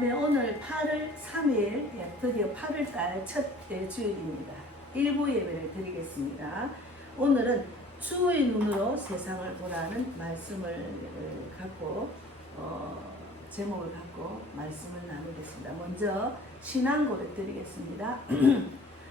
네, 오늘 8월 3일, 드디어 8월달 첫 주일입니다. 일부 예배를 드리겠습니다. 오늘은 주의 눈으로 세상을 보라는 말씀을 갖고, 제목을 갖고 말씀을 나누겠습니다. 먼저 신앙 고백 드리겠습니다.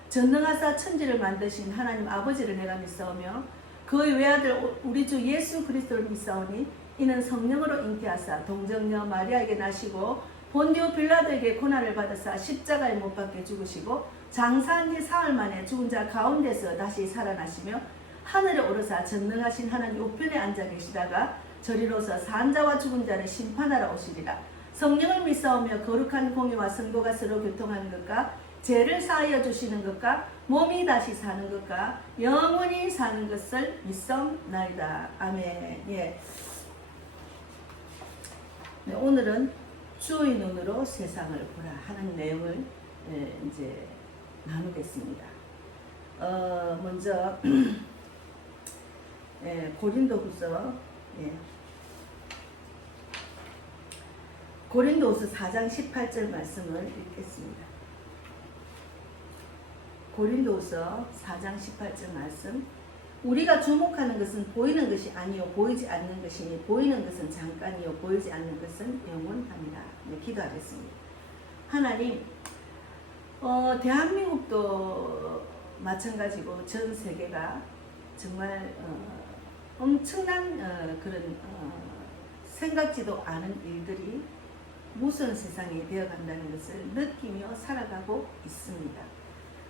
전능하사 천지를 만드신 하나님 아버지를 내가 믿사오며 그의 외아들 우리 주 예수 그리스도를 믿사오니 이는 성령으로 잉태하사 동정녀 마리아에게 나시고 본디오 빌라도에게 고난을 받으사 십자가에 못 박혀 죽으시고 장사한 지 사흘 만에 죽은 자 가운데서 다시 살아나시며 하늘에 오르사 전능하신 하나님 우편에 앉아 계시다가 저리로서 산 자와 죽은 자를 심판하러 오시리라. 성령을 믿사오며 거룩한 공의와 성도가 서로 교통하는 것과 죄를 사하여 주시는 것과 몸이 다시 사는 것과 영원히 사는 것을 믿사옵나이다. 아멘. 예. 네, 오늘은 주의 눈으로 세상을 보라 하는 내용을 이제 나누겠습니다. 먼저 고린도후서 고린도후서 4장 18절 말씀을 읽겠습니다. 고린도후서 4장 18절 말씀. 우리가 주목하는 것은 보이는 것이 아니요 보이지 않는 것이니 보이는 것은 잠깐이요 보이지 않는 것은 영원합니다. 네, 기도하겠습니다. 하나님, 대한민국도 마찬가지고 전 세계가 정말 엄청난 그런 생각지도 않은 일들이 무서운 세상이 되어간다는 것을 느끼며 살아가고 있습니다.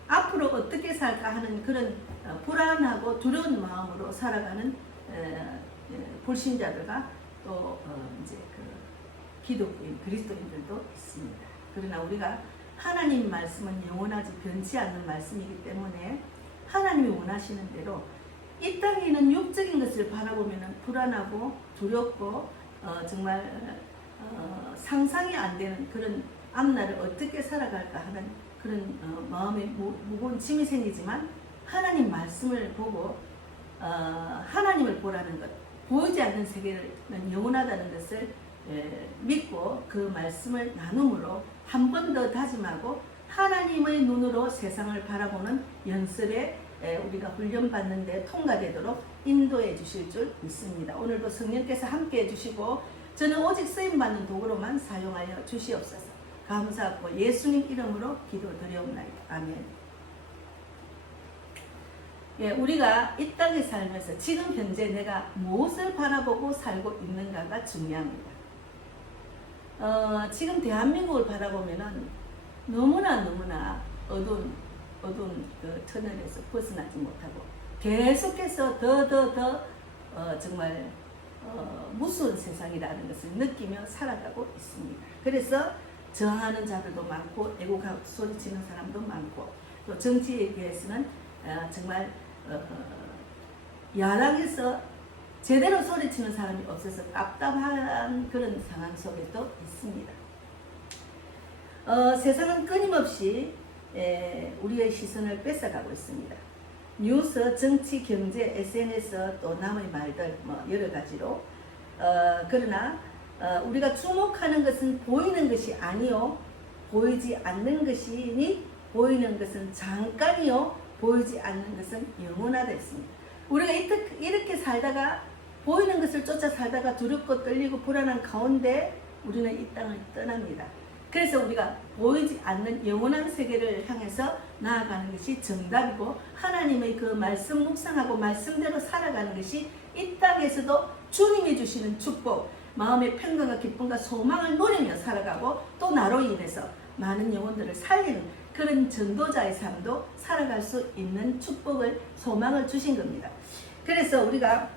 앞으로 어떻게 살까 하는 그런 불안하고 두려운 마음으로 살아가는 불신자들과 또 이제 그 기독교인 그리스도인들도 있습니다. 그러나 우리가 하나님 말씀은 영원하지 변치 않는 말씀이기 때문에 하나님이 원하시는 대로 이 땅에 있는 육적인 것을 바라보면 불안하고 두렵고 정말 상상이 안 되는 그런 앞날을 어떻게 살아갈까 하는 그런 마음에 무거운 짐이 생기지만 하나님 말씀을 보고 하나님을 보라는 것, 보이지 않는 세계는 영원하다는 것을 믿고 그 말씀을 나눔으로 한 번 더 다짐하고 하나님의 눈으로 세상을 바라보는 연습에 우리가 훈련받는 데 통과되도록 인도해 주실 줄 믿습니다. 오늘도 성령께서 함께 해주시고 저는 오직 쓰임받는 도구로만 사용하여 주시옵소서. 감사하고 예수님 이름으로 기도드리옵나이다. 아멘. 예, 우리가 이 땅에 살면서 지금 현재 내가 무엇을 바라보고 살고 있는가가 중요합니다. 지금 대한민국을 바라보면은 너무나 어두운 그 터널에서 벗어나지 못하고 계속해서 더 정말 무서운 세상이라는 것을 느끼며 살아가고 있습니다. 그래서 저항하는 자들도 많고 애국하고 소리치는 사람도 많고 또 정치에 대해서는 정말 야당에서 제대로 소리치는 사람이 없어서 답답한 그런 상황 속에도 있습니다. 세상은 끊임없이 우리의 시선을 뺏어가고 있습니다. 뉴스, 정치, 경제, SNS 또 남의 말들 여러 가지로 그러나 우리가 주목하는 것은 보이는 것이 아니요 보이지 않는 것이니 보이는 것은 잠깐이요 보이지 않는 것은 영원하다 했습니다. 우리가 이렇게 살다가 보이는 것을 쫓아 살다가 두렵고 떨리고 불안한 가운데 우리는 이 땅을 떠납니다. 그래서 우리가 보이지 않는 영원한 세계를 향해서 나아가는 것이 정답이고 하나님의 그 말씀 묵상하고 말씀대로 살아가는 것이 이 땅에서도 주님이 주시는 축복, 마음의 평강과 기쁨과 소망을 누리며 살아가고 또 나로 인해서 많은 영혼들을 살리는 그런 전도자의 삶도 살아갈 수 있는 축복을 소망을 주신 겁니다. 그래서 우리가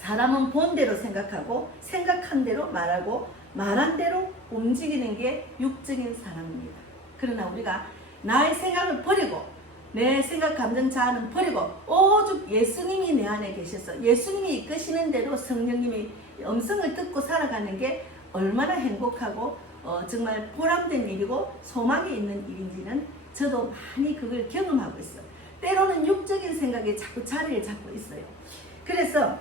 사람은 본 대로 생각하고 생각한 대로 말하고 말한 대로 움직이는 게 육적인 사람입니다. 그러나 우리가 나의 생각을 버리고 내 생각, 감정, 자아는 버리고 오직 예수님이 내 안에 계셔서 예수님이 이끄시는 대로 성령님의 음성을 듣고 살아가는 게 얼마나 행복하고 정말 보람된 일이고 소망이 있는 일인지는 저도 많이 그걸 경험하고 있어요. 때로는 육적인 생각이 자꾸 자리를 잡고 있어요. 그래서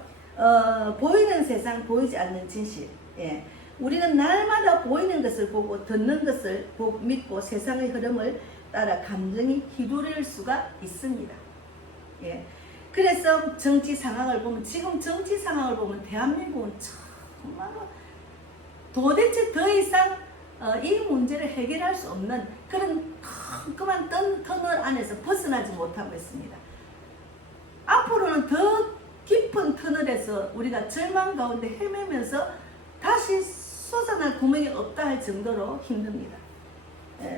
보이는 세상, 보이지 않는 진실. 예. 우리는 날마다 보이는 것을 보고 듣는 것을 믿고 세상의 흐름을 따라 감정이 휘두를 수가 있습니다. 예. 그래서 정치 상황을 보면, 지금 정치 상황을 보면 대한민국은 정말로 도대체 더 이상 이 문제를 해결할 수 없는 그런 컴컴한 터널 안에서 벗어나지 못하고 있습니다. 앞으로는 더 깊은 터널에서 우리가 절망 가운데 헤매면서 다시 솟아날 구멍이 없다 할 정도로 힘듭니다.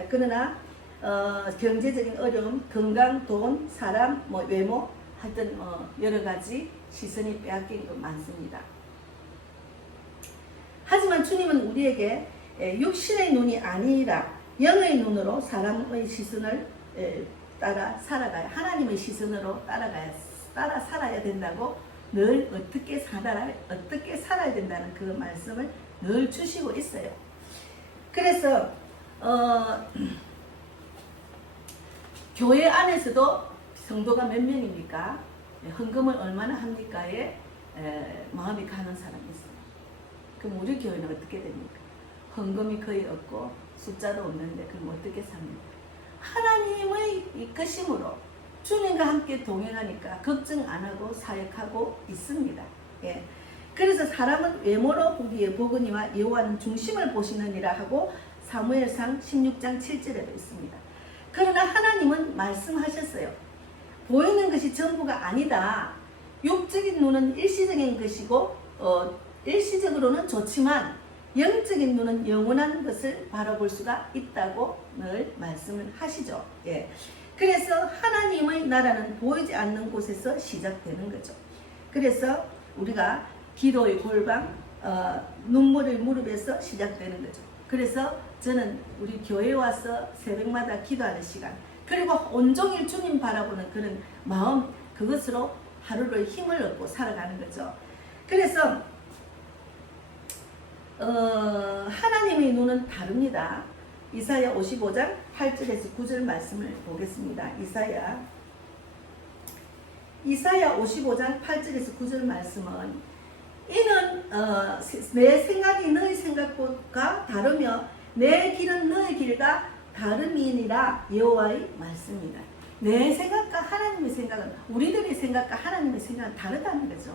그러나 경제적인 어려움, 건강, 돈, 사람, 외모 하여튼 여러 가지 시선이 빼앗긴 것 많습니다. 하지만 주님은 우리에게 육신의 눈이 아니라 영의 눈으로 사람의 시선을 따라 살아가야, 하나님의 시선으로 따라 살아야 된다고 늘 어떻게 살아야 된다는 그 말씀을 늘 주시고 있어요. 그래서 교회 안에서도 성도가 몇 명입니까? 헌금을 얼마나 합니까에 마음이 가는 사람이 있어요. 그럼 우리 교회는 어떻게 됩니까? 헌금이 거의 없고 숫자도 없는데 그럼 어떻게 삽니까? 하나님의 이끄심으로 주님과 함께 동행하니까 걱정 안 하고 사역하고 있습니다. 예. 그래서 사람은 외모로 보기에 보거니와 여호와는 중심을 보시느니라 하고 사무엘상 16장 7절에도 있습니다. 그러나 하나님은 말씀하셨어요. 보이는 것이 전부가 아니다. 육적인 눈은 일시적인 것이고 일시적으로는 좋지만 영적인 눈은 영원한 것을 바라볼 수가 있다고 늘 말씀을 하시죠. 예. 그래서 하나님의 나라는 보이지 않는 곳에서 시작되는 거죠. 그래서 우리가 기도의 골방, 눈물의 무릎에서 시작되는 거죠. 그래서 저는 우리 교회에 와서 새벽마다 기도하는 시간, 그리고 온종일 주님 바라보는 그런 마음, 그것으로 하루를 힘을 얻고 살아가는 거죠. 그래서 하나님의 눈은 다릅니다. 이사야 55장 8절에서 9절 말씀을 보겠습니다. 이사야 55장 8절에서 9절 말씀은 이는 내 생각이 너희 생각과 다르며 내 길은 너희 길과 다름이니라 여호와의 말씀이다. 내 생각과 하나님의 생각은, 우리들의 생각과 하나님의 생각은 다르다는 거죠.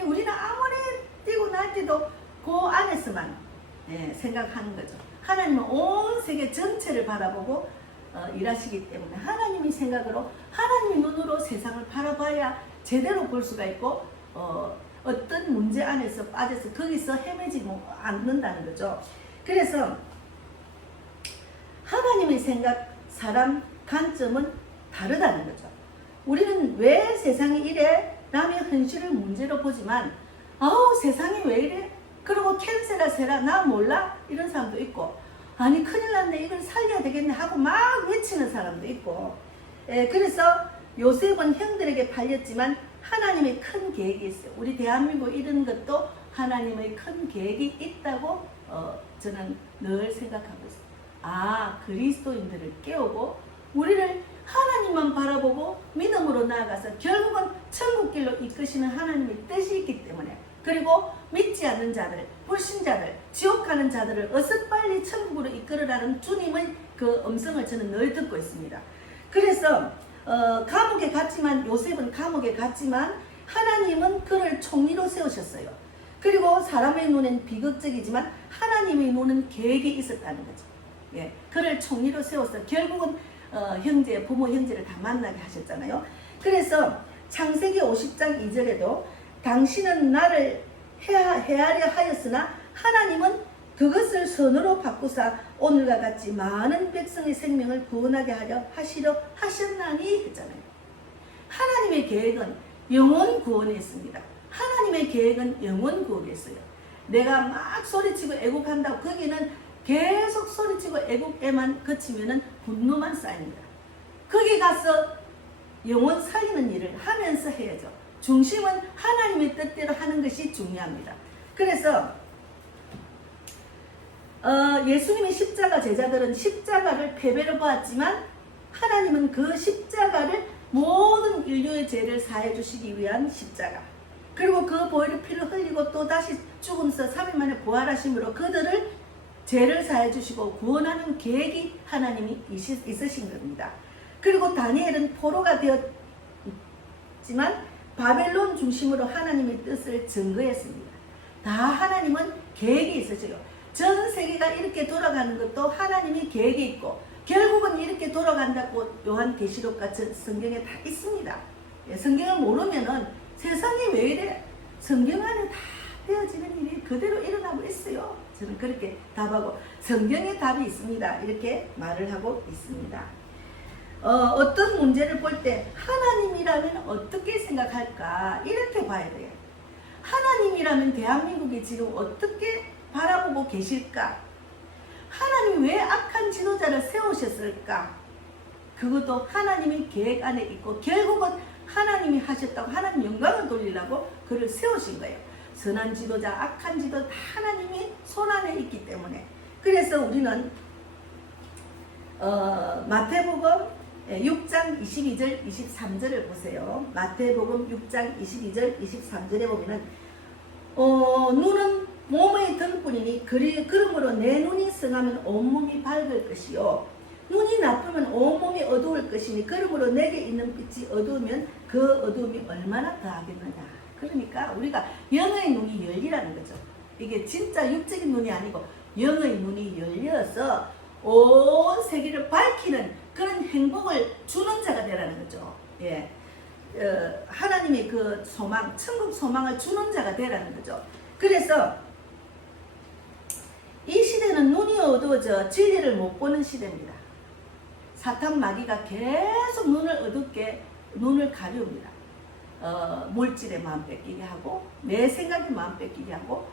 우리는 아무리 뛰고 날뛰도 그 안에서만 생각하는 거죠. 하나님은 온 세계 전체를 바라보고 일하시기 때문에 하나님의 생각으로, 하나님의 눈으로 세상을 바라봐야 제대로 볼 수가 있고 어떤 문제 안에서 빠져서 거기서 헤매지 않는다는 거죠. 그래서 하나님의 생각, 사람 관점은 다르다는 거죠. 우리는 왜 세상이 이래? 남의 현실을 문제로 보지만 세상이 왜 이래? 그리고 캔세라 세라 나 몰라? 이런 사람도 있고, 아니 큰일 났네, 이걸 살려야 되겠네 하고 막 외치는 사람도 있고. 그래서 요셉은 형들에게 팔렸지만 하나님의 큰 계획이 있어요. 우리 대한민국 이런 것도 하나님의 큰 계획이 있다고 저는 늘 생각하고 있어요. 그리스도인들을 깨우고 우리를 하나님만 바라보고 믿음으로 나아가서 결국은 천국길로 이끄시는 하나님의 뜻이 있기 때문에, 그리고 믿지 않는 자들, 불신자들, 지옥 가는 자들을 어서 빨리 천국으로 이끌으라는 주님의 그 음성을 저는 늘 듣고 있습니다. 그래서 감옥에 갔지만, 요셉은 감옥에 갔지만 하나님은 그를 총리로 세우셨어요. 그리고 사람의 눈엔 비극적이지만 하나님의 눈은 계획이 있었다는 거죠. 예, 그를 총리로 세워서 결국은 부모 형제를 다 만나게 하셨잖아요. 그래서 창세기 50장 2절에도 당신은 나를 해하려 하였으나 하나님은 그것을 선으로 바꾸사 오늘과 같이 많은 백성의 생명을 구원하게 하시려 하셨나니 했잖아요. 하나님의 계획은 영혼 구원이었습니다. 하나님의 계획은 영혼 구원이었어요. 내가 막 소리치고 애국한다고 거기는 계속 소리치고 애국에만 그치면은 분노만 쌓입니다. 거기 가서 영혼 살리는 일을 하면서 해야죠. 중심은 하나님의 뜻대로 하는 것이 중요합니다. 그래서 예수님의 십자가 제자들은 십자가를 패배로 보았지만 하나님은 그 십자가를 모든 인류의 죄를 사해 주시기 위한 십자가, 그리고 그 보혈의 피를 흘리고 또 다시 죽음에서 3일 만에 부활하심으로 그들을 죄를 사해 주시고 구원하는 계획이 하나님이 있으신 겁니다. 그리고 다니엘은 포로가 되었지만 바벨론 중심으로 하나님의 뜻을 증거했습니다. 다 하나님은 계획이 있으세요. 전 세계가 이렇게 돌아가는 것도 하나님의 계획이 있고 결국은 이렇게 돌아간다고 요한계시록 같은 성경에 다 있습니다. 성경을 모르면은 세상이 왜 이래? 성경 안에 다 되어지는 일이 그대로 일어나고 있어요. 저는 그렇게 답하고 성경에 답이 있습니다. 이렇게 말을 하고 있습니다. 어떤 문제를 볼 때 하나님이라면 어떻게 생각할까? 이렇게 봐야 돼요. 하나님이라면 대한민국이 지금 어떻게 바라보고 계실까? 하나님이 왜 악한 지도자를 세우셨을까? 그것도 하나님의 계획 안에 있고 결국은 하나님이 하셨다고 하나님 영광을 돌리려고 그를 세우신 거예요. 선한 지도자, 악한 지도 다 하나님이 손 안에 있기 때문에. 그래서 우리는 마태복음 6장 22절 23절을 보세요. 마태복음 6장 22절 23절에 보면은 눈은 몸의 등불이니 그러므로 내 눈이 성하면 온몸이 밝을 것이요 눈이 나쁘면 온몸이 어두울 것이니 그러므로 내게 있는 빛이 어두우면 그 어두움이 얼마나 더하겠느냐. 그러니까 우리가 영의 눈이 열리라는 거죠. 이게 진짜 육적인 눈이 아니고 영의 눈이 열려서 온 세계를 밝히는 그런 행복을 주는 자가 되라는 거죠. 예. 하나님의 그 소망, 천국 소망을 주는 자가 되라는 거죠. 그래서 이 시대는 눈이 어두워져 진리를 못 보는 시대입니다. 사탄 마귀가 계속 눈을 어둡게 눈을 가려웁니다. 물질에 마음 뺏기게 하고 내 생각에 마음 뺏기게 하고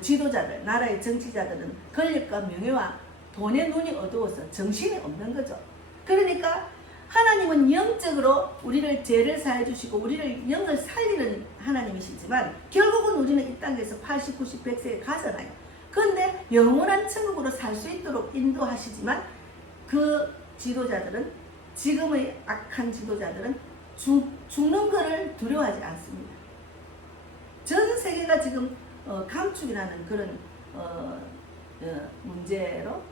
지도자들, 나라의 정치자들은 권력과 명예와 돈의 눈이 어두워서 정신이 없는 거죠. 그러니까 하나님은 영적으로 우리를 죄를 사해 주시고 우리를 영을 살리는 하나님이시지만 결국은 우리는 이 땅에서 80, 90, 100세에 가잖아요. 그런데 영원한 천국으로 살 수 있도록 인도하시지만 그 지도자들은 지금의 악한 지도자들은 죽는 것을 두려워하지 않습니다. 전 세계가 지금 감축이라는 그런 문제로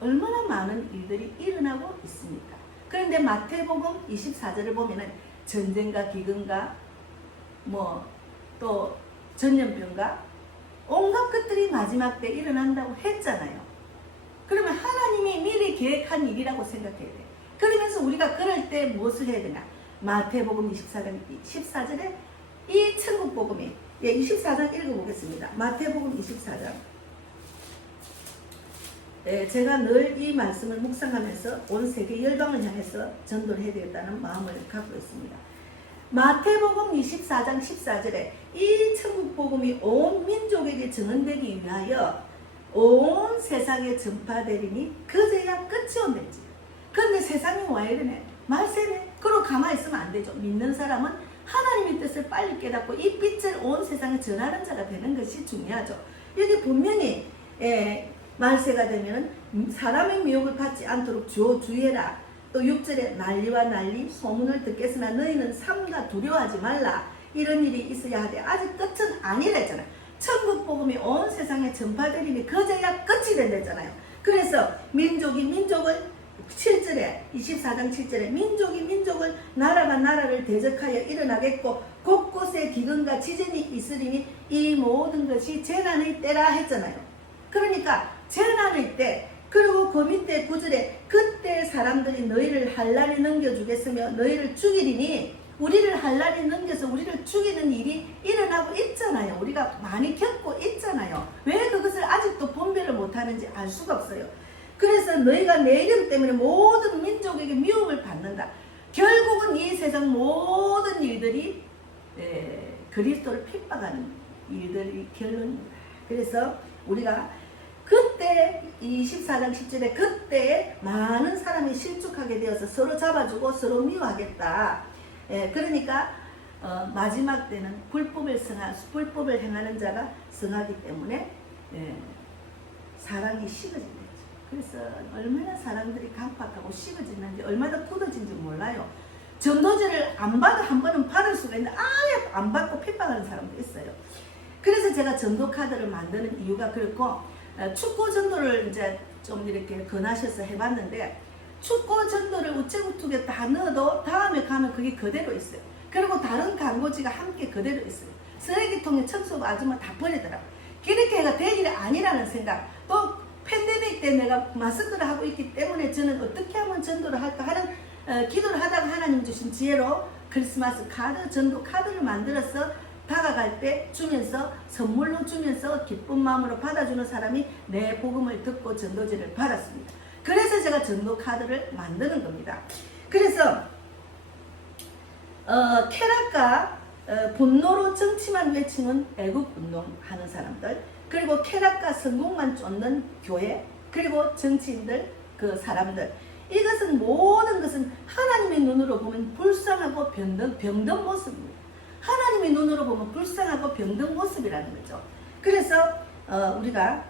얼마나 많은 일들이 일어나고 있습니까? 그런데 마태복음 24절을 보면은 전쟁과 기근과 또 전염병과 온갖 것들이 마지막 때 일어난다고 했잖아요. 그러면 하나님이 미리 계획한 일이라고 생각해야 돼요. 그러면서 우리가 그럴 때 무엇을 해야 되냐? 마태복음 24장 14절에 이 천국 복음이 24장 읽어보겠습니다. 마태복음 24장. 제가 늘 이 말씀을 묵상하면서 온 세계 열방을 향해서 전도를 해야 되겠다는 마음을 갖고 있습니다. 마태복음 24장 14절에 이 천국 복음이 온 민족에게 전언되기 위하여 온 세상에 전파되리니 그제야 끝이 온댔지. 그런데 세상이 와 이러네. 말세네. 그러고 가만히 있으면 안 되죠. 믿는 사람은 하나님의 뜻을 빨리 깨닫고 이 빛을 온 세상에 전하는 자가 되는 것이 중요하죠. 여기 분명히 말세가 되면 사람의 미혹을 받지 않도록 주의해라. 또 6절에 난리와 난리 소문을 듣겠으나 너희는 삼가 두려워하지 말라. 이런 일이 있어야 하되 아직 끝은 아니랬잖아요. 천국 복음이 온 세상에 전파되리니 그제야 끝이 된다잖아요. 그래서 민족이 민족을 7절에 24장 7절에 민족이 민족을 나라가 나라를 대적하여 일어나겠고 곳곳에 기근과 지진이 있으리니 이 모든 것이 재난의 때라 했잖아요. 그러니까 재난의 때 그리고 그 밑에 9절에 그때 사람들이 너희를 한란에 넘겨주겠으며 너희를 죽이리니 우리를 한란에 넘겨서 우리를 죽이는 일이 일어나고 있잖아요. 우리가 많이 겪고 있잖아요. 왜 그것을 아직도 분별을 못하는지 알 수가 없어요. 그래서 너희가 내 이름 때문에 모든 민족에게 미움을 받는다. 결국은 이 세상 모든 일들이 그리스도를 핍박하는 일들이 결론입니다. 그래서 우리가 그때 24장 10절에 그때 많은 사람이 실족하게 되어서 서로 잡아주고 서로 미워하겠다. 그러니까 마지막 때는 불법을 행하는 자가 성하기 때문에 사랑이 식어진다. 그래서 얼마나 사람들이 강팍하고 식어지는지 얼마나 굳어진지 몰라요. 전도지를 안 받아 한 번은 받을 수가 있는데 아예 안 받고 핍박하는 사람도 있어요. 그래서 제가 전도 카드를 만드는 이유가 그렇고, 축구 전도를 이제 좀 이렇게 권하셔서 해봤는데, 축구 전도를 우체국투에 다 넣어도 다음에 가면 그게 그대로 있어요. 그리고 다른 광고지가 함께 그대로 있어요. 쓰레기통에 청소부 아줌마 다 버리더라고. 그렇게 해가 될 일이 아니라는 생각. 또 팬데믹 때 내가 마스크를 하고 있기 때문에 저는 어떻게 하면 전도를 할까 하는 기도를 하다가 하나님 주신 지혜로 크리스마스 카드, 전도 카드를 만들어서 다가갈 때 주면서, 선물로 주면서 기쁜 마음으로 받아주는 사람이 내 복음을 듣고 전도지를 받았습니다. 그래서 제가 전도 카드를 만드는 겁니다. 그래서 쾌락과 분노로 정치만 외치는 애국운동하는 사람들, 그리고 쾌락과 성공만 쫓는 교회, 그리고 정치인들, 그 사람들, 이것은 모든 것은 하나님의 눈으로 보면 불쌍하고 병든 모습입니다. 하나님의 눈으로 보면 불쌍하고 병든 모습이라는 거죠. 그래서 우리가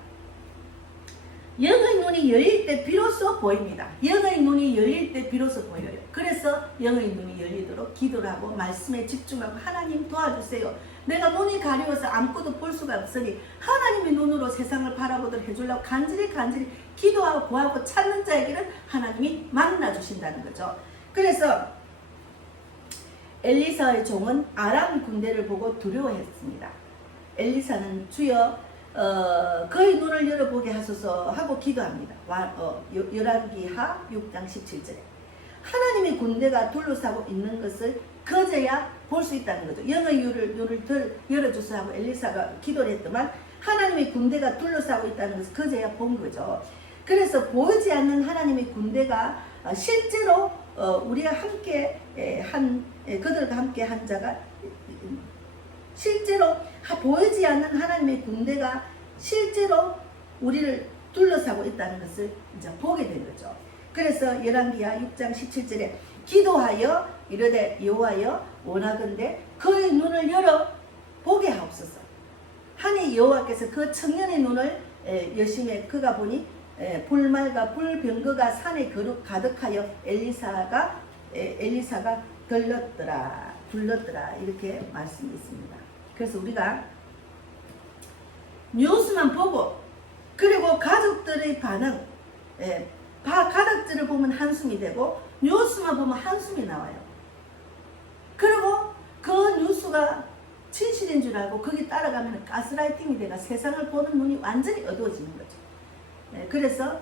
영의 눈이 열릴 때 비로소 보입니다. 영의 눈이 열릴 때 비로소 보여요. 그래서 영의 눈이 열리도록 기도를 하고 말씀에 집중하고, 하나님 도와주세요. 내가 눈이 가려워서 아무것도 볼 수가 없으니 하나님의 눈으로 세상을 바라보도록 해주려고 간절히 기도하고 구하고 찾는 자에게는 하나님이 만나주신다는 거죠. 그래서 엘리사의 종은 아람 군대를 보고 두려워했습니다. 엘리사는 주여 그의 눈을 열어보게 하소서 하고 기도합니다. 열왕기하 6장 17절에 하나님의 군대가 둘러싸고 있는 것을 그제야 볼 수 있다는 거죠. 영의 눈을 열어주소 하고 엘리사가 기도를 했더만 하나님의 군대가 둘러싸고 있다는 것을 그제야 본 거죠. 그래서 보이지 않는 하나님의 군대가 실제로 우리가 함께 그들과 함께 한 자가 실제로 보이지 않는 하나님의 군대가 실제로 우리를 둘러싸고 있다는 것을 이제 보게 된 거죠. 그래서 열왕기하 6장 17절에 기도하여 이르되 여호와여 원하건대 그의 눈을 열어 보게 하옵소서. 하니 여호와께서 그 청년의 눈을 열심히 그가 보니 불말과 불병거가 산에 가득하여 엘리사가 불렀더라 이렇게 말씀이 있습니다. 그래서 우리가 뉴스만 보고, 그리고 가족들의 반응, 가족들을 보면 한숨이 되고 뉴스만 보면 한숨이 나와요. 그리고 그 뉴스가 진실인 줄 알고 거기 따라가면 가스라이팅이 되가 세상을 보는 눈이 완전히 어두워지는 거죠. 그래서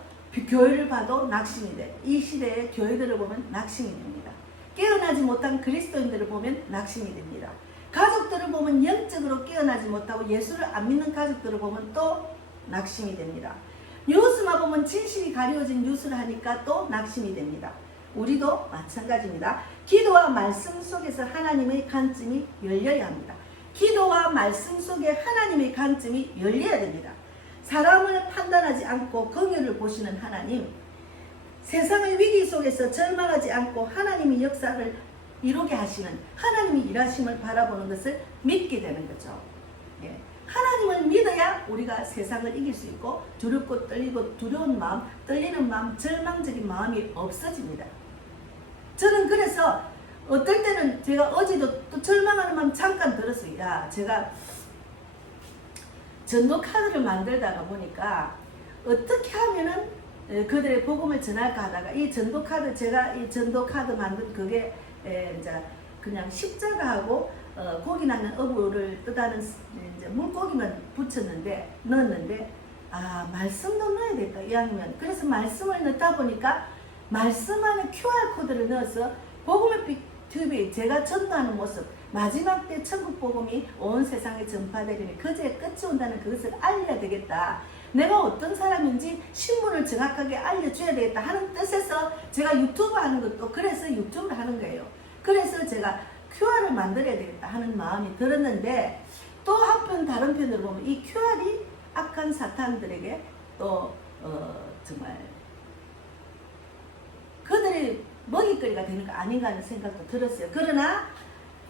교회를 봐도 낙심이 돼. 이 시대의 교회들을 보면 낙심이 됩니다. 깨어나지 못한 그리스도인들을 보면 낙심이 됩니다. 가족들을 보면 영적으로 깨어나지 못하고 예수를 안 믿는 가족들을 보면 또 낙심이 됩니다. 뉴스만 보면 진실이 가려워진 뉴스를 하니까 또 낙심이 됩니다. 우리도 마찬가지입니다. 기도와 말씀 속에서 하나님의 관점이 열려야 합니다. 기도와 말씀 속에 하나님의 관점이 열려야 됩니다. 사람을 판단하지 않고 긍휼을 보시는 하나님, 세상의 위기 속에서 절망하지 않고 하나님의 역사를 이루게 하시는 하나님의 일하심을 바라보는 것을 믿게 되는 거죠. 하나님을 믿어야 우리가 세상을 이길 수 있고 두렵고 떨리고 두려운 마음, 떨리는 마음, 절망적인 마음이 없어집니다. 저는 그래서 어떨 때는 제가 어제도 또 절망하는 마음 잠깐 들었어요. 제가 전도 카드를 만들다가 보니까 어떻게 하면은 그들의 복음을 전할까 하다가 이 전도 카드, 제가 이 전도 카드 만든 그게 이제 그냥 십자가하고 고기 낳는 어부를 뜻하는 이제 물고기만 넣었는데 말씀도 넣어야 될까 이왕이면. 그래서 말씀을 넣다 보니까 말씀 안에 QR코드를 넣어서 복음의 TV 제가 전도하는 모습, 마지막 때 천국 복음이 온 세상에 전파되리니 그제야 끝이 온다는 그것을 알려야 되겠다. 내가 어떤 사람인지 신분을 정확하게 알려줘야 되겠다 하는 뜻에서 제가 유튜브 하는 것도 그래서 유튜브를 하는 거예요. 그래서 제가 QR을 만들어야 되겠다 하는 마음이 들었는데, 또 한편 다른 편으로 보면 이 QR이 악한 사탄들에게 또 정말 그들의 먹잇거리가 되는 거 아닌가 하는 생각도 들었어요. 그러나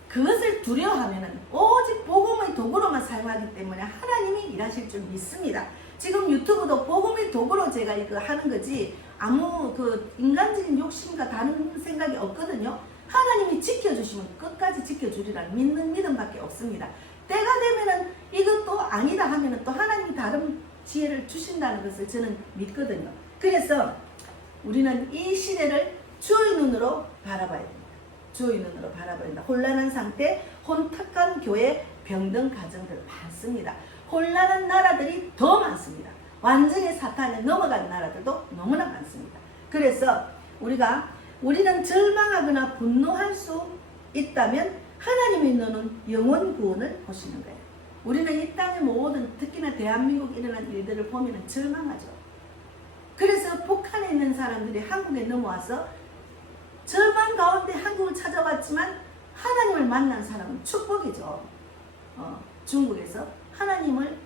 그것을 두려워하면은 오직 복음의 도구로만 사용하기 때문에 하나님이 일하실 줄 믿습니다. 지금 유튜브도 복음의 도구로 제가 이거 하는 거지 아무 그 인간적인 욕심과 다른 생각이 없거든요. 하나님이 지켜주시면 끝까지 지켜주리라 믿는 믿음밖에 없습니다. 때가 되면은 이것도 아니다 하면은 또 하나님이 다른 지혜를 주신다는 것을 저는 믿거든요. 그래서 우리는 이 시대를 주의 눈으로 바라봐야 됩니다. 주의 눈으로 바라봐야 된다. 혼란한 상태, 혼탁한 교회, 병든 가정들 많습니다. 혼란한 나라들이 더 많습니다. 완전히 사탄에 넘어간 나라들도 너무나 많습니다. 그래서 우리는 절망하거나 분노할 수 있다면 하나님이 너는 영원 구원을 보시는 거예요. 우리는 이 땅의 모든 특히나 대한민국 일어난 일들을 보면 절망하죠. 그래서 북한에 있는 사람들이 한국에 넘어와서 절망 가운데 한국을 찾아왔지만 하나님을 만난 사람은 축복이죠. 중국에서 하나님을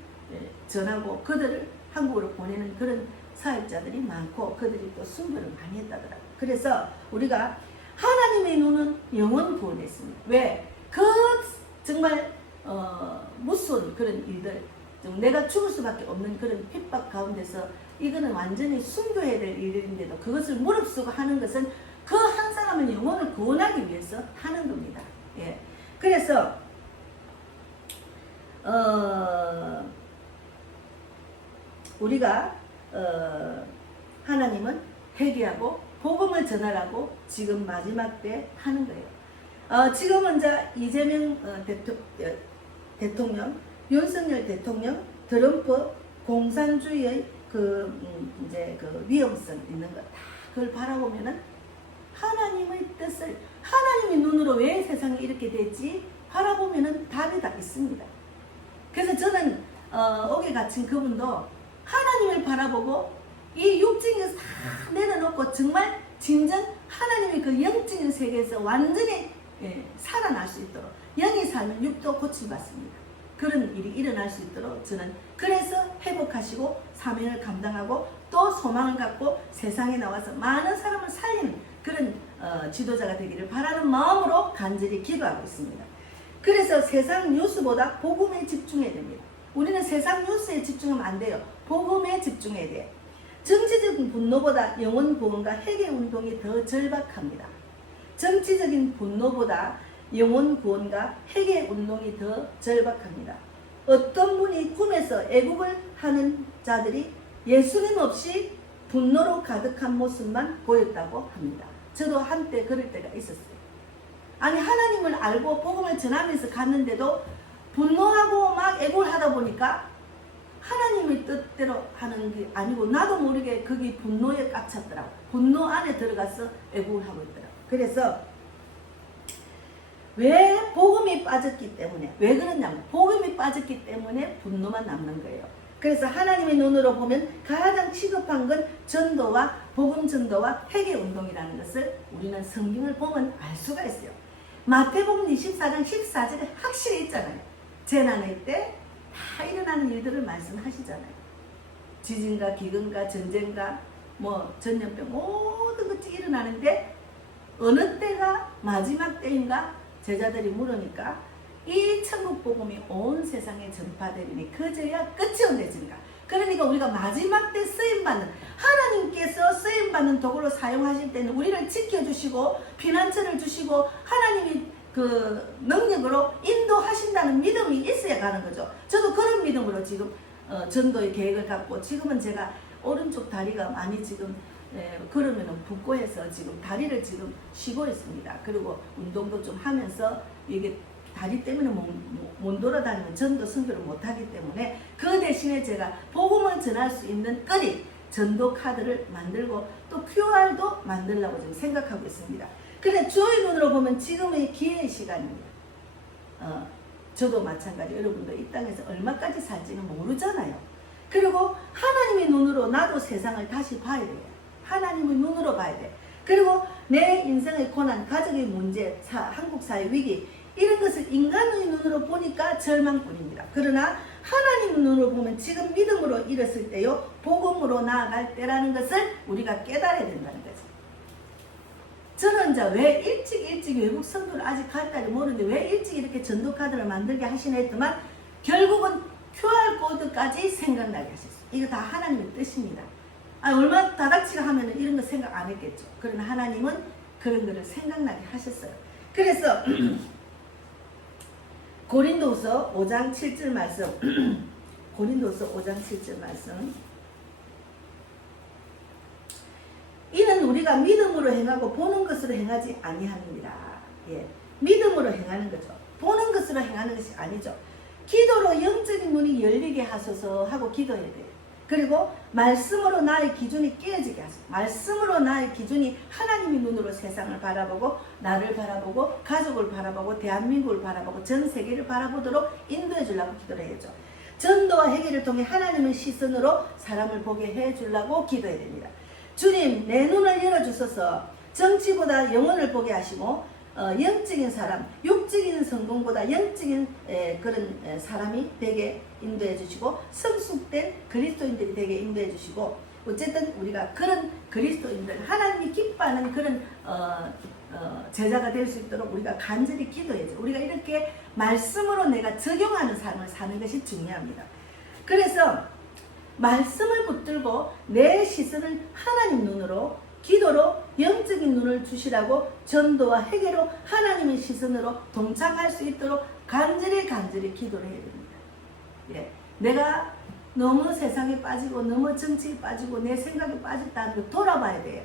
전하고 그들을 한국으로 보내는 그런 사역자들이 많고 그들이 또 순교를 많이 했다더라고요. 그래서 우리가 하나님의 눈은 영원 구원했습니다. 왜? 그 정말 무서운 그런 일들, 내가 죽을 수밖에 없는 그런 핍박 가운데서 이거는 완전히 순교해야 될 일인데도 그것을 무릅쓰고 하는 것은 그 한 사람을 영혼을 구원하기 위해서 하는 겁니다. 예. 그래서 우리가 하나님은 회개하고 복음을 전하라고 지금 마지막 때 하는 거예요. 지금은 이제 이재명 대통령, 윤석열 대통령, 트럼프 공산주의의 이제 그 위험성 있는 것 다 그걸 바라보면은 하나님의 뜻을 하나님의 눈으로 왜 세상이 이렇게 됐지 바라보면은 답이 다 있습니다. 그래서 저는 옥에 갇힌 그분도 하나님을 바라보고 이 육적인 다 내려놓고 정말 진정 하나님의 그 영적인 세계에서 완전히 살아날 수 있도록 영이 살면 육도 고침받습니다. 그런 일이 일어날 수 있도록 저는 그래서 회복하시고 사명을 감당하고 또 소망을 갖고 세상에 나와서 많은 사람을 살리는 그런 지도자가 되기를 바라는 마음으로 간절히 기도하고 있습니다. 그래서 세상 뉴스보다 복음에 집중해야 됩니다. 우리는 세상 뉴스에 집중하면 안 돼요. 복음에 집중해야 돼요. 정치적인 분노보다 영혼 구원과 회개 운동이 더 절박합니다. 정치적인 분노보다 영혼 구원과 회개 운동이 더 절박합니다. 어떤 분이 꿈에서 애국을 하는 자들이 예수님 없이 분노로 가득한 모습만 보였다고 합니다. 저도 한때 그럴 때가 있었어요. 아니 하나님을 알고 복음을 전하면서 갔는데도 분노하고 막 애국을 하다 보니까 하나님의 뜻대로 하는 게 아니고 나도 모르게 거기 분노에 깝찼더라고. 분노 안에 들어가서 애국을 하고 있더라고. 그래서 왜 복음이 빠졌기 때문에 왜 그러냐면 복음이 빠졌기 때문에 분노만 남는 거예요. 그래서 하나님의 눈으로 보면 가장 시급한 건 전도와 복음 전도와 회개 운동이라는 것을 우리는 성경을 보면 알 수가 있어요. 마태복음 24장 14절에 확실히 있잖아요. 재난의 때 다 일어나는 일들을 말씀하시잖아요. 지진과 기근과 전쟁과 뭐 전염병 모든 것이 일어나는데 어느 때가 마지막 때인가 제자들이 물으니까 이 천국 복음이 온 세상에 전파되리니 그저야 끝이 온대진가. 그러니까 우리가 마지막 때 쓰임받는 하나님께서 쓰임받는 도구로 사용하실 때는 우리를 지켜주시고 피난처를 주시고 하나님이 그 능력으로 인도하신다는 믿음이 있어야 가는 거죠. 저도 그런 믿음으로 지금 전도의 계획을 갖고 지금은 제가 오른쪽 다리가 많이 지금 걸으면 붓고 해서 지금 다리를 지금 쉬고 있습니다. 그리고 운동도 좀 하면서 이게 다리 때문에 못 돌아다니면 전도 선교를 못하기 때문에 그 대신에 제가 복음을 전할 수 있는 거리 전도 카드를 만들고 또 QR도 만들려고 지금 생각하고 있습니다. 그런데 주의 눈으로 보면 지금의 기회의 시간입니다. 저도 마찬가지 여러분도 이 땅에서 얼마까지 살지는 모르잖아요. 그리고 하나님의 눈으로 나도 세상을 다시 봐야 돼요. 하나님의 눈으로 봐야 돼. 그리고 내 인생의 고난, 가족의 문제, 한국 사회 위기 이런 것을 인간의 눈으로 보니까 절망뿐입니다. 그러나 하나님의 눈으로 보면 지금 믿음으로 일었을 때요 복음으로 나아갈 때라는 것을 우리가 깨달아야 된다는 거죠. 저는 이제 왜 일찍 외국 선교를 아직 갈 날이 모르는데 왜 일찍 이렇게 전도 카드를 만들게 하시나 했더만 결국은 QR코드까지 생각나게 하셨어요. 이거 다 하나님의 뜻입니다. 얼마나 다닥치가 하면은 이런 거 생각 안 했겠죠. 그러나 하나님은 그런 거를 생각나게 하셨어요. 그래서 고린도서 5장 7절 말씀 고린도서 5장 7절 말씀 이는 우리가 믿음으로 행하고 보는 것으로 행하지 아니함이니라. 예, 믿음으로 행하는 거죠. 보는 것으로 행하는 것이 아니죠. 기도로 영적인 눈이 열리게 하소서 하고 기도해야 돼요. 그리고 말씀으로 나의 기준이 깨어지게 하소서. 말씀으로 나의 기준이 하나님의 눈으로 세상을 바라보고 나를 바라보고 가족을 바라보고 대한민국을 바라보고 전 세계를 바라보도록 인도해 주려고 기도를 해야죠. 전도와 회개를 통해 하나님의 시선으로 사람을 보게 해 주려고 기도해야 됩니다. 주님, 내 눈을 열어주소서. 정치보다 영혼을 보게 하시고 영적인 사람, 육적인 성공보다 영적인 그런 사람이 되게 인도해 주시고 성숙된 그리스도인들이 되게 인도해 주시고 어쨌든 우리가 그런 그리스도인들, 하나님이 기뻐하는 그런 제자가 될 수 있도록 우리가 간절히 기도해야죠. 우리가 이렇게 말씀으로 내가 적용하는 삶을 사는 것이 중요합니다. 그래서 말씀을 붙들고 내 시선을 하나님 눈으로 기도로 영적인 눈을 주시라고 전도와 회개로 하나님의 시선으로 동참할 수 있도록 간절히 기도를 해야 됩니다. 예, 내가 너무 세상에 빠지고 너무 정치에 빠지고 내 생각에 빠졌다는 걸 돌아봐야 돼요.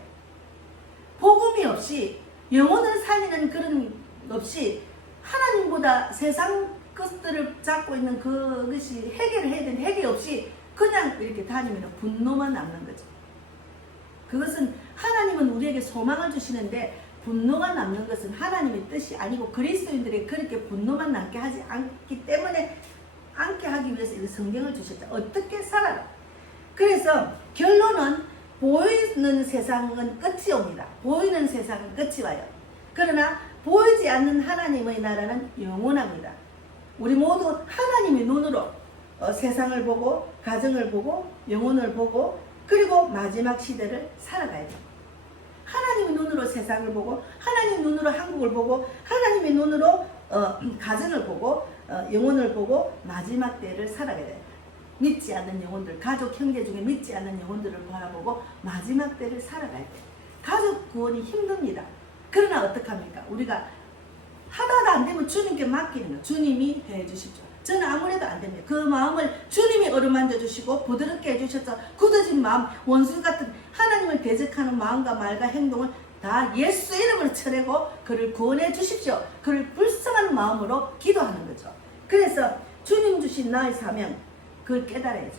복음이 없이 영혼을 살리는 그런 없이 하나님보다 세상 것들을 잡고 있는 그것이 해결을 해야 되는 해결 없이 그냥 이렇게 다니면 분노만 남는 거죠. 그것은 하나님은 우리에게 소망을 주시는데 분노가 남는 것은 하나님의 뜻이 아니고 그리스도인들에게 그렇게 분노만 남게 하지 않기 때문에 않게 하기 위해서 이 성경을 주셨죠. 어떻게 살아라. 그래서 결론은 보이는 세상은 끝이 옵니다. 보이는 세상은 끝이 와요. 그러나 보이지 않는 하나님의 나라는 영원합니다. 우리 모두 하나님의 눈으로 세상을 보고 가정을 보고 영혼을 보고 그리고 마지막 시대를 살아가야 돼요. 하나님의 눈으로 세상을 보고 하나님의 눈으로 한국을 보고 하나님의 눈으로 가정을 보고 영혼을 보고 마지막 때를 살아가야 돼요. 믿지 않는 영혼들, 가족 형제 중에 믿지 않는 영혼들을 바라보고 마지막 때를 살아가야 돼요. 가족 구원이 힘듭니다. 그러나 어떡합니까? 우리가 하다도 안 되면 주님께 맡기는 거예요. 주님이 해주십시오. 저는 아무래도 안 됩니다. 그 마음을 주님이 어루만져 주시고 부드럽게 해주셔서 굳어진 마음, 원수 같은 하나님을 대적하는 마음과 말과 행동을 다 예수 이름으로 쳐내고 그를 구원해 주십시오. 그를 불쌍한 마음으로 기도하는 거죠. 그래서 주님 주신 나의 사명, 그걸 깨달아야죠.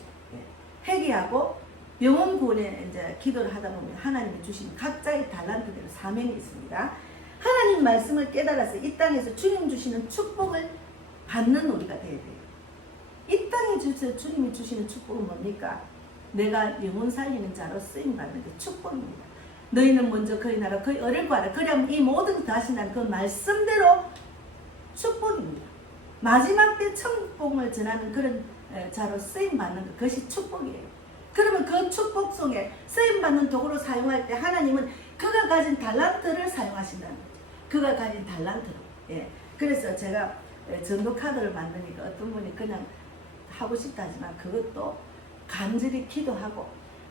회개하고 영혼 구원에 이제 기도를 하다 보면 하나님이 주신 각자의 달란트대로 사명이 있습니다. 하나님 말씀을 깨달아서 이 땅에서 주님 주시는 축복을 받는 우리가 되어야 돼요. 이 땅에 주님이 주시는 축복은 뭡니까? 내가 영혼 살리는 자로 쓰임받는 게 축복입니다. 너희는 먼저 그의 나라 그의 의를 구하라. 그러면 이 모든 것 하신다는 그 말씀대로 축복입니다. 마지막 때 천복을 전하는 그런 자로 쓰임받는 그것이 축복이에요. 그러면 그 축복 속에 쓰임받는 도구로 사용할 때 하나님은 그가 가진 달란트를 사용하신다는 거죠. 그가 가진 달란트로. 예. 그래서 제가 전도 카드를 만드니까 어떤 분이 그냥 하고 싶다 하지만 그것도 간절히 기도하고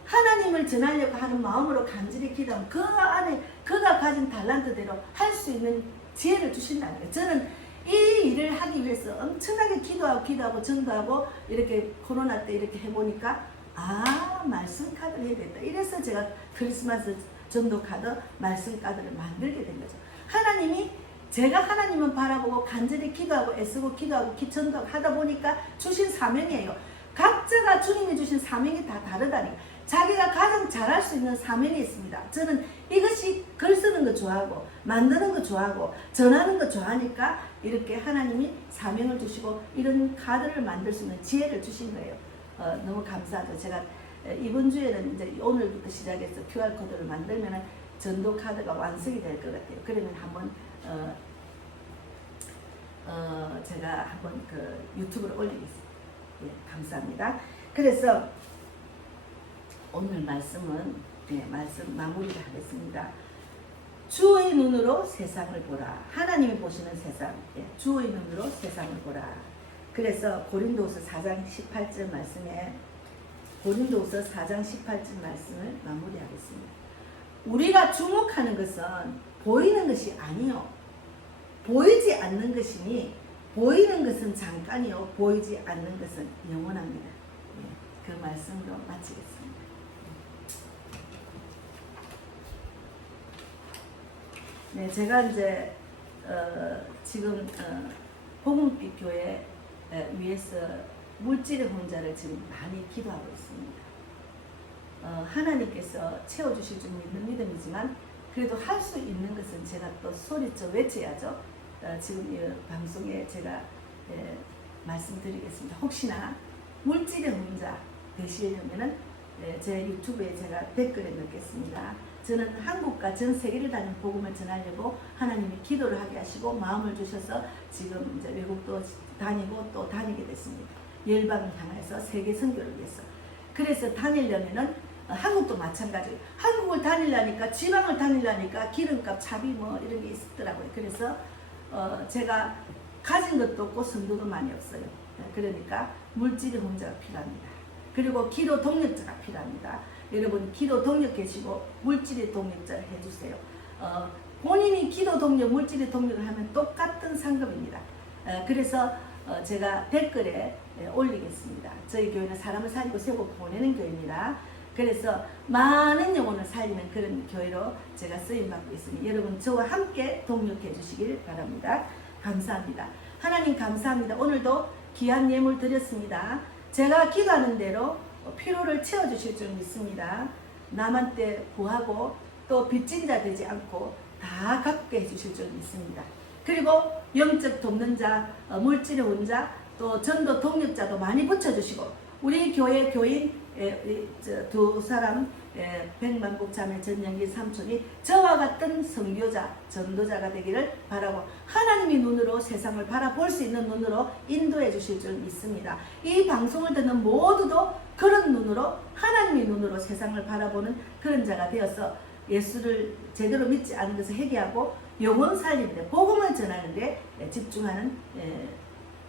하나님을 전하려고 하는 마음으로 간절히 기도하면 그 안에 그가 가진 달란트대로 할 수 있는 지혜를 주신다는 거예요. 저는 이 일을 하기 위해서 엄청나게 기도하고 전도하고 이렇게 코로나 때 이렇게 해보니까 말씀 카드를 해야 된다. 이래서 제가 크리스마스 전도 카드 말씀 카드를 만들게 된 거죠. 제가 하나님은 바라보고 간절히 기도하고 애쓰고 기도하고 전도하고 하다 보니까 주신 사명이에요. 각자가 주님이 주신 사명이 다 다르다니까. 자기가 가장 잘할 수 있는 사명이 있습니다. 저는 이것이 글 쓰는 거 좋아하고 만드는 거 좋아하고 전하는 거 좋아하니까 이렇게 하나님이 사명을 주시고 이런 카드를 만들 수 있는 지혜를 주신 거예요. 너무 감사하죠. 제가 이번 주에는 이제 오늘부터 시작해서 QR코드를 만들면 전도 카드가 완성이 될 것 같아요. 그러면 한번 제가 한번 그 유튜브로 올리겠습니다. 예, 감사합니다. 그래서 오늘 말씀은 말씀 마무리를 하겠습니다. 주의 눈으로 세상을 보라. 하나님이 보시는 세상, 주의 눈으로 세상을 보라. 그래서 고린도후서 4장 18절 말씀에 고린도후서 4장 18절 말씀을 마무리하겠습니다. 우리가 주목하는 것은 보이는 것이 아니요. 보이지 않는 것이니 보이는 것은 잠깐이요. 보이지 않는 것은 영원합니다. 그 말씀으로 마치겠습니다. 네, 제가 이제 지금 복음빛 교회 위해서 물질의 혼자를 지금 많이 기도하고 있습니다. 하나님께서 채워주실 줄 믿는 믿음이지만 그래도 할 수 있는 것은 제가 또 소리쳐 외쳐야죠. 지금 이 방송에 제가 말씀드리겠습니다. 혹시나 물질의 혼자 되시려면은 제 유튜브에 제가 댓글에 넣겠습니다. 저는 한국과 전 세계를 다니는 복음을 전하려고 하나님이 기도를 하게 하시고 마음을 주셔서 지금 이제 외국도 다니고 또 다니게 됐습니다. 열방을 향해서 세계 선교를 위해서. 그래서 다니려면은 한국도 마찬가지예요. 한국을 다니려니까 지방을 다니려니까 기름값 차비 뭐 이런 게 있더라고요. 그래서 제가 가진 것도 없고 성도도 많이 없어요. 그러니까 물질의 혼자가 필요합니다. 그리고 기도 동력자가 필요합니다. 여러분 기도 동력 계시고 물질의 동력자를 해주세요. 본인이 기도 동력, 물질의 동력을 하면 똑같은 상급입니다. 그래서 제가 댓글에 올리겠습니다. 저희 교회는 사람을 살리고 세우고 보내는 교회입니다. 그래서 많은 영혼을 살리는 그런 교회로 제가 쓰임받고 있으니 여러분 저와 함께 동력해 주시길 바랍니다. 감사합니다. 하나님 감사합니다. 오늘도 귀한 예물 드렸습니다. 제가 기도하는 대로 필요를 채워주실 줄 믿습니다. 남한테 구하고 또 빚진 자 되지 않고 다 갚게 해주실 줄 믿습니다. 그리고 영적 돕는 자, 물질의 혼자, 또 전도 동력자도 많이 붙여주시고 우리 교회 교인 두 사람 백만국 자매 전영기 삼촌이 저와 같은 선교자, 전도자가 되기를 바라고 하나님의 눈으로 세상을 바라볼 수 있는 눈으로 인도해 주실 줄 믿습니다. 이 방송을 듣는 모두도 그런 눈으로 하나님의 눈으로 세상을 바라보는 그런 자가 되어서 예수를 제대로 믿지 않은 것을 회개하고 영혼 살리는데 복음을 전하는데 집중하는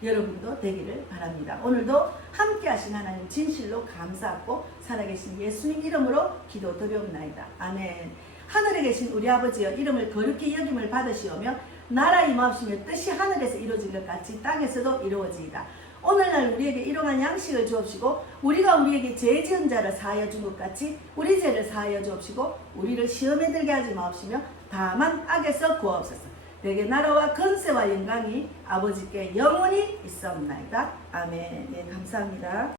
여러분도 되기를 바랍니다. 오늘도 함께 하신 하나님 진실로 감사하고 살아계신 예수님 이름으로 기도 드리옵나이다. 아멘. 하늘에 계신 우리 아버지여 이름을 거룩히 여김을 받으시오며 나라 임하옵시며 뜻이 하늘에서 이루어진 것 같이 땅에서도 이루어지이다. 오늘날 우리에게 일용할 양식을 주옵시고 우리가 우리에게 죄 지은 자를 사하여 준 것 같이 우리 죄를 사하여 주옵시고 우리를 시험에 들게 하지 마옵시며 다만 악에서 구하옵소서. 내게 나라와 권세와 영광이 아버지께 영원히 있사옵나이다. 아멘. 네, 감사합니다.